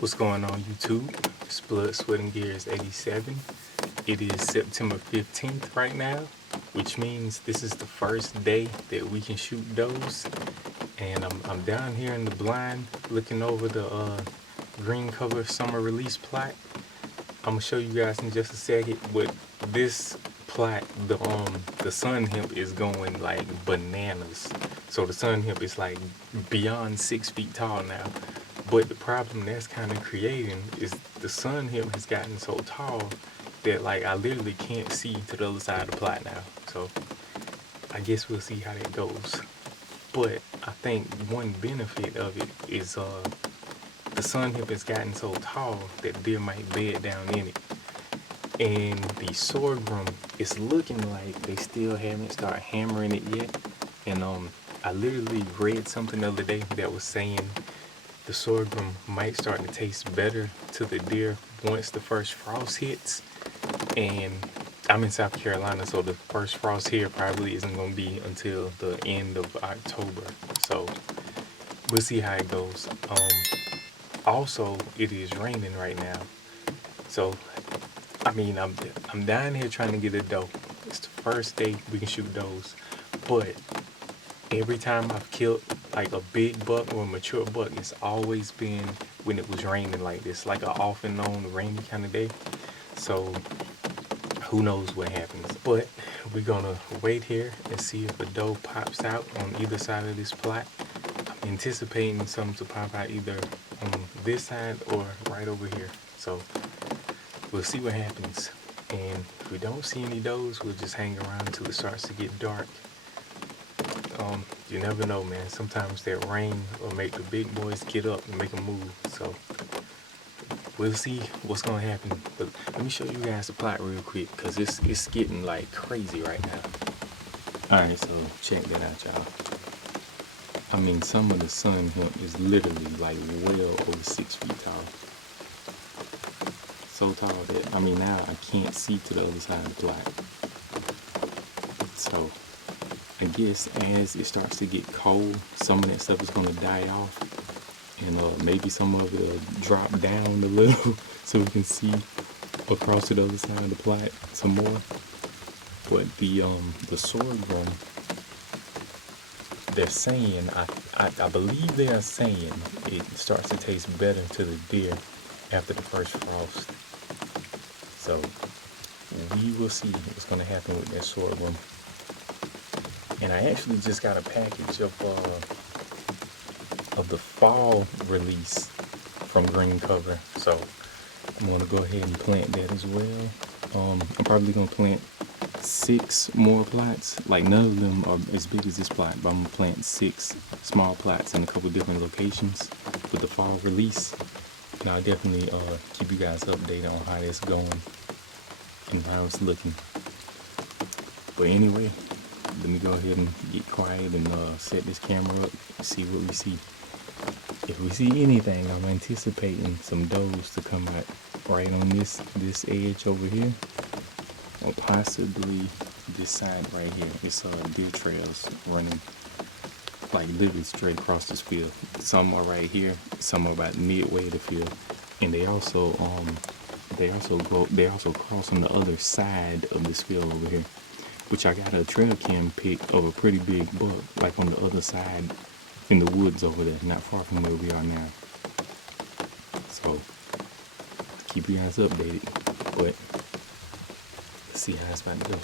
What's going on YouTube? It's Blood, Sweat, and Gears 87. It is September 15th right now, which means this is the first day that we can shoot does. And I'm down here in the blind looking over the green cover summer release plaque. I'm gonna show you guys in just a second, but this plaque, the sun hemp is going like bananas. So the sun hemp is like beyond 6 feet tall now. But the problem that's kind of creating is the sun hemp has gotten so tall that like I literally can't see to the other side of the plot now. So I guess we'll see how that goes. But I think one benefit of it is the sun hemp has gotten so tall that deer might bed down in it. And the sorghum is looking like they still haven't started hammering it yet. And I literally read something the other day that was saying the sorghum might start to taste better to the deer once the first frost hits. And I'm in South Carolina, so the first frost here probably isn't going to be until the end of October. So we'll see how it goes. Also, it is raining right now. So, I mean, I'm down here trying to get a doe. It's the first day we can shoot does. But every time I've killed like a big buck or a mature buck, it's always been when it was raining like this, like an off and on rainy kind of day. So who knows what happens. But we're gonna wait here and see if a doe pops out on either side of this plot. I'm anticipating something to pop out either on this side or right over here. So we'll see what happens. And if we don't see any does, we'll just hang around until it starts to get dark. You never know, man. Sometimes that rain will make the big boys get up and make a move. So we'll see what's gonna happen. But let me show you guys the plot real quick, because it's getting like crazy right now. Alright, so check that out, y'all. I mean, some of the sun hemp is literally like well over 6 feet tall. So tall that, I mean, now I can't see to the other side of the plot. So I guess as it starts to get cold, some of that stuff is going to die off, and maybe some of it will drop down a little so we can see across to the other side of the plot some more. But the sorghum, they're saying, I believe they are saying it starts to taste better to the deer after the first frost. So we will see what's going to happen with that sorghum. And I actually just got a package of the fall release from Green Cover, so I'm gonna go ahead and plant that as well. I'm probably gonna plant 6 more plots. Like, none of them are as big as this plot, but I'm gonna plant 6 small plots in a couple different locations with the fall release. And I'll definitely keep you guys updated on how it's going and how it's looking. But anyway, let me go ahead and get quiet and set this camera up and see what we see. If we see anything, I'm anticipating some does to come out right on this edge over here, or possibly this side right here. It's deer trails running like literally straight across this field. Some are right here, some are about midway the field, and they also cross on the other side of this field over here, which I got a trail cam pic of a pretty big buck, like on the other side in the woods over there, not far from where we are now. So keep you guys updated, but let's see how it's about to go.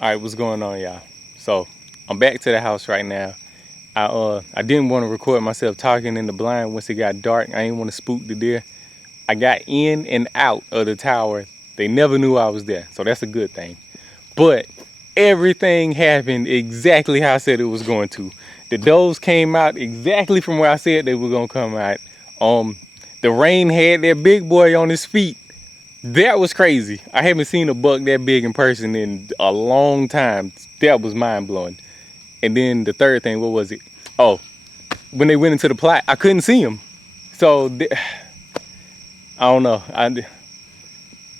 All right, what's going on, y'all? So I'm back to the house right now. I didn't want to record myself talking in the blind once it got dark. I didn't want to spook the deer. I got in and out of the tower. They never knew I was there, so that's a good thing. But everything happened exactly how I said it was going to. The does came out exactly from where I said they were gonna come out. The rain had that big boy on his feet. That was crazy. I haven't seen a buck that big in person in a long time. That was mind blowing. And then the third thing, what was it? Oh, when they went into the plot, I couldn't see him. So I don't know.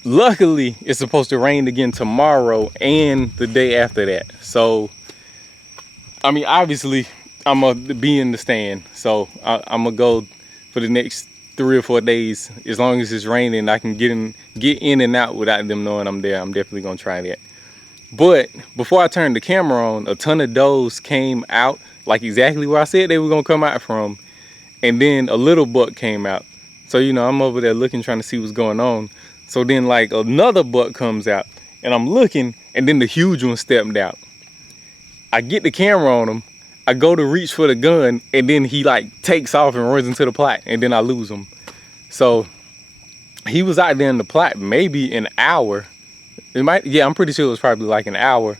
Luckily, it's supposed to rain again tomorrow and the day after that. So, I mean, obviously, I'm gonna be in the stand. So I'm gonna go for the next 3 or 4 days. As long as it's raining, I can get in and out without them knowing I'm there. I'm definitely gonna try that. But before I turned the camera on, a ton of does came out, like exactly where I said they were gonna come out from. And then a little buck came out. So, you know, I'm over there looking, trying to see what's going on. So then like another buck comes out and I'm looking, and then the huge one stepped out. I get the camera on him. I go to reach for the gun, and then he like takes off and runs into the plot, and then I lose him. So he was out there in the plot maybe an hour. I'm pretty sure it was probably like an hour.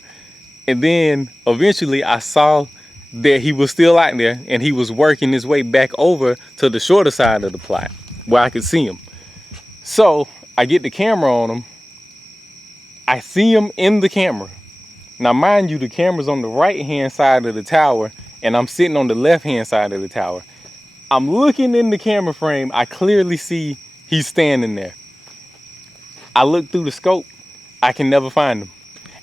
And then eventually I saw that he was still out there, and he was working his way back over to the shorter side of the plot where I could see him. So I get the camera on him. I see him in the camera. Now, mind you, the camera's on the right-hand side of the tower, and I'm sitting on the left-hand side of the tower. I'm looking in the camera frame. I clearly see he's standing there. I look through the scope. I can never find him.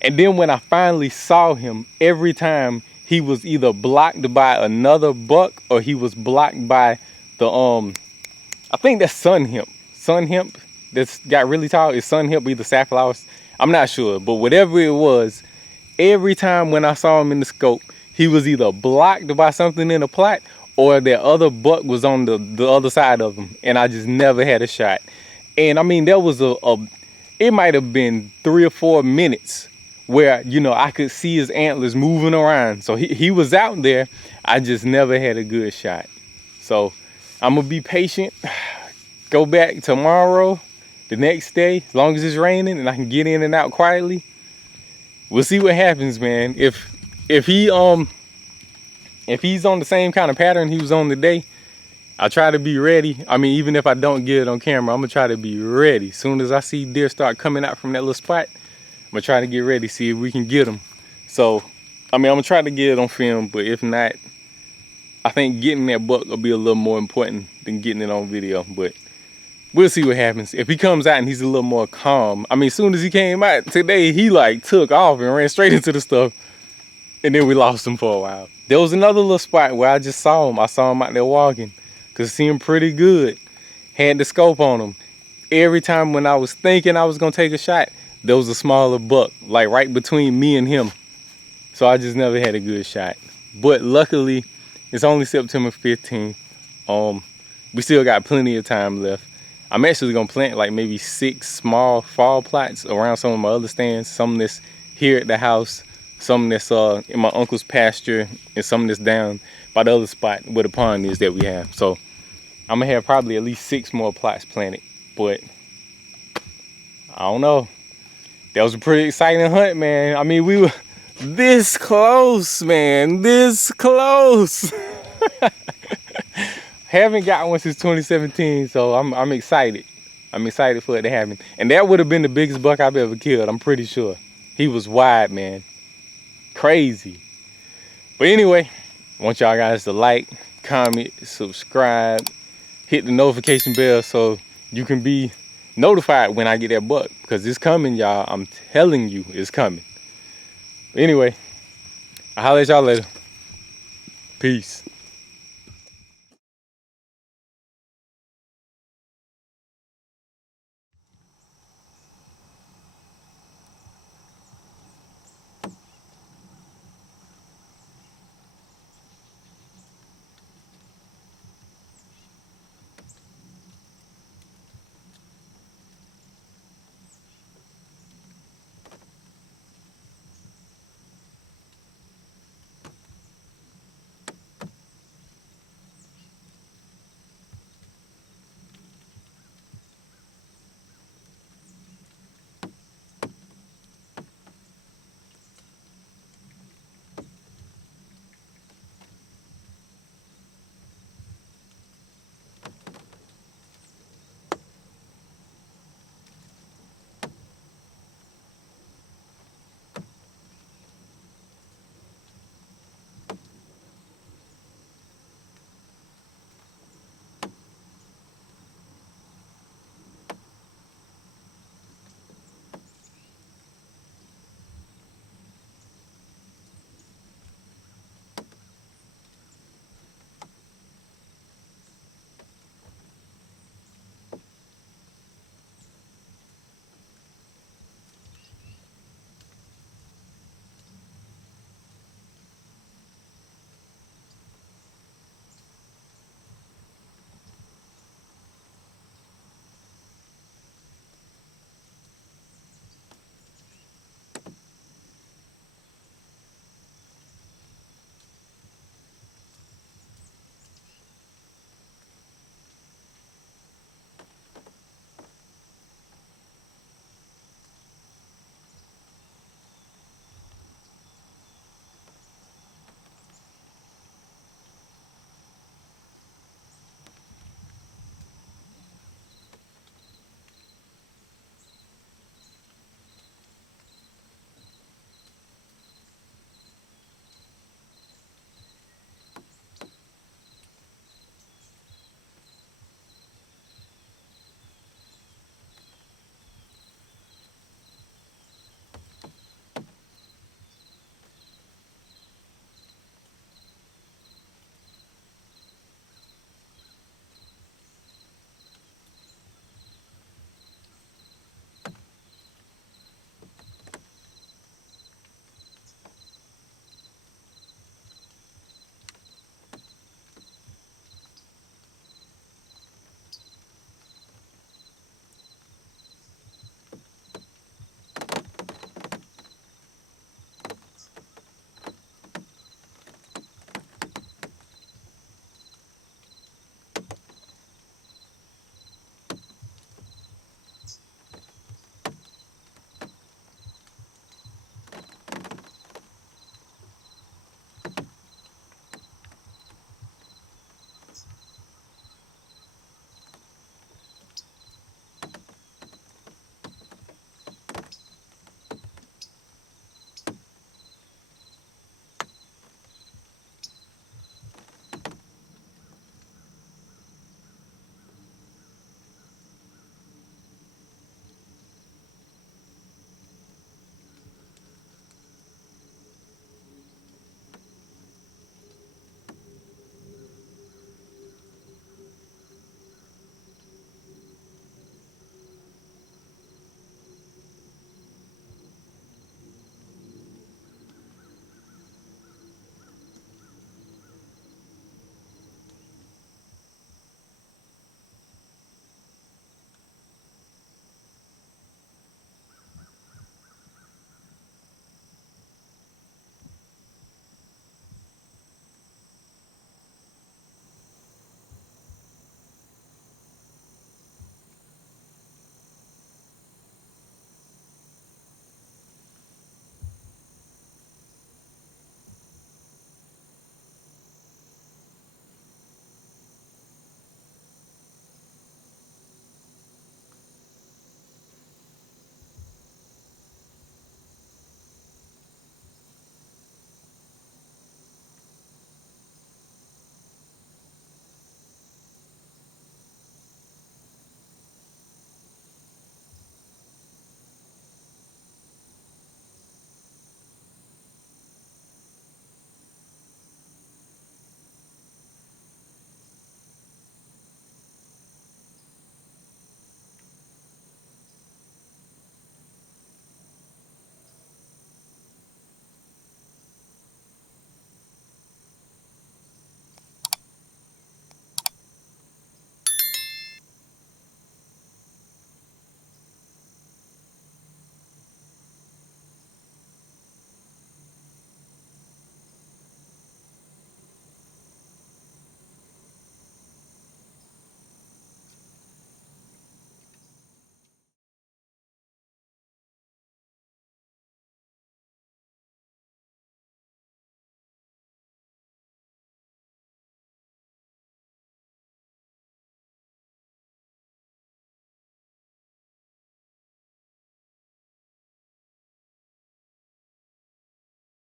And then when I finally saw him, every time he was either blocked by another buck or he was blocked by the, I think that's sun hemp. Sun hemp that's got really tall. Is sun hemp either safflowers? I'm not sure, but whatever it was, every time when I saw him in the scope, he was either blocked by something in the plot or that other buck was on the other side of him, and I just never had a shot. And I mean, there was it might have been 3 or 4 minutes where, you know, I could see his antlers moving around. So he was out there. I just never had a good shot. So I'm gonna be patient, go back tomorrow, the next day, as long as it's raining and I can get in and out quietly. We'll see what happens, man. If he's on the same kind of pattern he was on today, I'll try to be ready. I mean, even if I don't get it on camera, I'm gonna try to be ready. As soon as I see deer start coming out from that little spot, I'm gonna try to get ready, see if we can get them. So, I mean, I'm gonna try to get it on film, but if not, I think getting that buck will be a little more important than getting it on video. But we'll see what happens. If he comes out and he's a little more calm. I mean, as soon as he came out today, he like took off and ran straight into the stuff. And then we lost him for a while. There was another little spot where I just saw him. I saw him out there walking. Could see him pretty good. Had the scope on him. Every time when I was thinking I was gonna take a shot, there was a smaller buck, like right between me and him. So I just never had a good shot. But luckily, it's only September 15th. We still got plenty of time left. I'm actually gonna plant like maybe 6 small fall plots around some of my other stands. Some that's here at the house, some that's in my uncle's pasture, and some that's down by the other spot where the pond is that we have. So I'm gonna have probably at least 6 more plots planted. But I don't know. That was a pretty exciting hunt, man. I mean, we were this close, man. This close. Haven't got one since 2017, so I'm excited. I'm excited for it to happen. And that would have been the biggest buck I've ever killed, I'm pretty sure. He was wide, man. Crazy. But anyway, I want y'all guys to like, comment, subscribe, hit the notification bell so you can be notified when I get that buck, because it's coming, y'all. I'm telling you, it's coming. But anyway, I'll holler at y'all later. Peace.